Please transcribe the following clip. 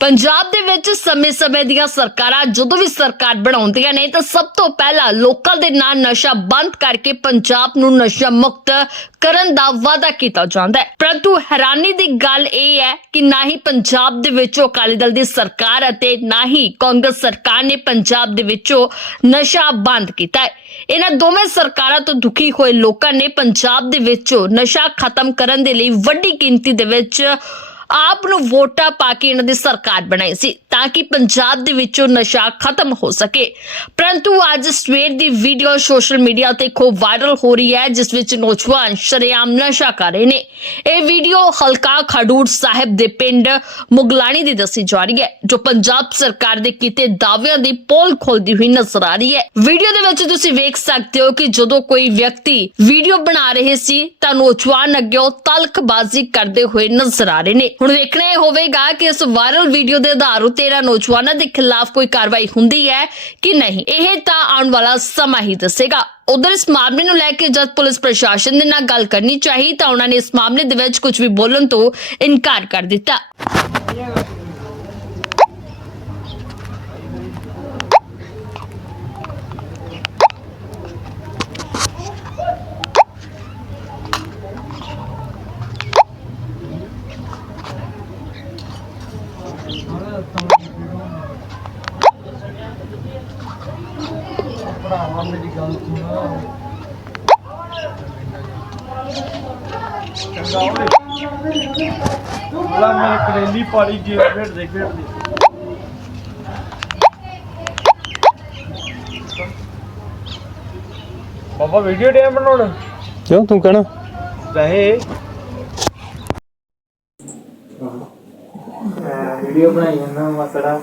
ਪੰਜਾਬ ਦੇ ਵਿੱਚ ਸਮੇਂ-ਸਮੇਂ ਦੀਆਂ ਸਰਕਾਰਾਂ ਜਦੋਂ ਵੀ ਸਰਕਾਰ ਬਣਾਉਂਦੀਆਂ ਨੇ ਤਾਂ ਸਭ ਤੋਂ ਪਹਿਲਾਂ ਲੋਕਾਂ ਦੇ ਨਾਲ ਨਸ਼ਾ ਬੰਦ ਕਰਕੇ ਪੰਜਾਬ ਨੂੰ ਨਸ਼ਾ ਮੁਕਤ ਕਰਨ ਦਾ ਵਾਅਦਾ ਕੀਤਾ ਜਾਂਦਾ ਹੈ। ਪਰੰਤੂ ਹੈਰਾਨੀ ਦੀ ਗੱਲ ਇਹ ਹੈ ਕਿ ਨਾ ਹੀ ਪੰਜਾਬ ਦੇ ਵਿੱਚੋਂ ਅਕਾਲੀ ਦਲ ਦੀ ਸਰਕਾਰ ਅਤੇ ਨਾ ਹੀ ਕਾਂਗਰਸ ਸਰਕਾਰ ਨੇ ਪੰਜਾਬ ਦੇ ਵਿੱਚੋਂ ਨਸ਼ਾ ਬੰਦ ਕੀਤਾ ਹੈ। ਇਹਨਾਂ ਦੋਵੇਂ ਸਰਕਾਰਾਂ ਤੋਂ ਦੁਖੀ ਹੋਏ ਲੋਕਾਂ ਨੇ ਪੰਜਾਬ ਦੇ ਵਿੱਚੋਂ ਨਸ਼ਾ ਖਤਮ ਕਰਨ ਦੇ ਲਈ ਵੱਡੀ ਗਿਣਤੀ ਦੇ ਵਿੱਚ ਆਪ ਨੂੰ ਵੋਟਾਂ ਪਾ ਕੇ ਇਹਨਾਂ ਦੀ ਸਰਕਾਰ ਬਣਾਈ ਸੀ ਤਾਂ ਕਿ ਪੰਜਾਬ ਦੇ ਵਿੱਚੋਂ ਨਸ਼ਾ ਖਤਮ ਹੋ ਸਕੇ। ਪਰੰਤੂ ਅੱਜ ਸਵੇਰ ਦੀ ਵੀਡੀਓ ਸੋਸ਼ਲ ਮੀਡੀਆ ਤੇ ਖੂਬ ਵਾਇਰਲ ਹੋ ਰਹੀ ਹੈ, ਜਿਸ ਵਿੱਚ ਨੌਜਵਾਨ ਸ਼ਰੇਆਮ ਨਸ਼ਾ ਕਰ ਰਹੇ ਨੇ। ਇਹ ਵੀਡੀਓ ਹਲਕਾ ਖਡੂਰ ਸਾਹਿਬ ਦੇ ਪਿੰਡ ਮੁਗਲਾਣੀ ਦੀ ਦੱਸੀ ਜਾ ਰਹੀ ਹੈ, ਜੋ ਪੰਜਾਬ ਸਰਕਾਰ ਦੇ ਕੀਤੇ ਦਾਅਵਿਆਂ ਦੀ ਪੋਲ ਖੋਲਦੀ ਹੋਈ ਨਜ਼ਰ ਆ ਰਹੀ ਹੈ। ਵੀਡੀਓ ਦੇ ਵਿੱਚ ਤੁਸੀਂ ਵੇਖ ਸਕਦੇ ਹੋ ਕਿ ਜਦੋਂ ਕੋਈ ਵਿਅਕਤੀ ਵੀਡੀਓ ਬਣਾ ਰਹੇ ਸੀ ਤਾਂ ਨੌਜਵਾਨ ਅੱਗੇ ਉਹ ਤਲਖਬਾਜ਼ੀ ਕਰਦੇ ਹੋਏ ਨਜ਼ਰ ਆ ਰਹੇ ਨੇ। ਹੁਣ ਵੇਖਣਾ ਇਹ ਹੋਵੇਗਾ ਕਿ ਇਸ ਵਾਇਰਲ ਵੀਡੀਓ ਦੇ ਆਧਾਰ ਉੱਤੇ ਇਹਨਾਂ ਨੌਜਵਾਨਾਂ ਦੇ ਖਿਲਾਫ ਕੋਈ ਕਾਰਵਾਈ ਹੁੰਦੀ ਹੈ ਕਿ ਨਹੀਂ। ਇਹ ਤਾਂ ਆਉਣ ਵਾਲਾ ਸਮਾਂ ਹੀ ਦੱਸੇਗਾ। ਉਧਰ ਇਸ ਮਾਮਲੇ ਨੂੰ ਲੈ ਕੇ ਜਦ ਪੁਲਿਸ ਪ੍ਰਸ਼ਾਸਨ ਦੇ ਨਾਲ ਗੱਲ ਕਰਨੀ ਚਾਹੀ ਤਾਂ ਉਹਨਾਂ ਨੇ ਇਸ ਮਾਮਲੇ ਦੇ ਵਿੱਚ ਕੁਝ ਵੀ ਬੋਲਣ ਤੋਂ ਇਨਕਾਰ ਕਰ ਦਿੱਤਾ। ਭਰਾਵਾ ਮੇਰੀ ਗੱਲ ਸੁਣ ਚੰਗਾ ਓਏ ਬਲਾ ਮੇਰੇ ਕਰੇਲੀ ਪਾੜੀ ਖੇਡਦੇ ਖੇਡਦੇ ਬਾਬਾ ਵੀਡੀਓ ਟਾਈਮ ਬਣਾਉਣ। ਕਿਉਂ ਤੂੰ ਕਹਿਣਾ? ਚਾਹੇ ਵੀਡੀਓ ਬਣਾਈ ਜਾਂਦਾ ਮਸੜਾ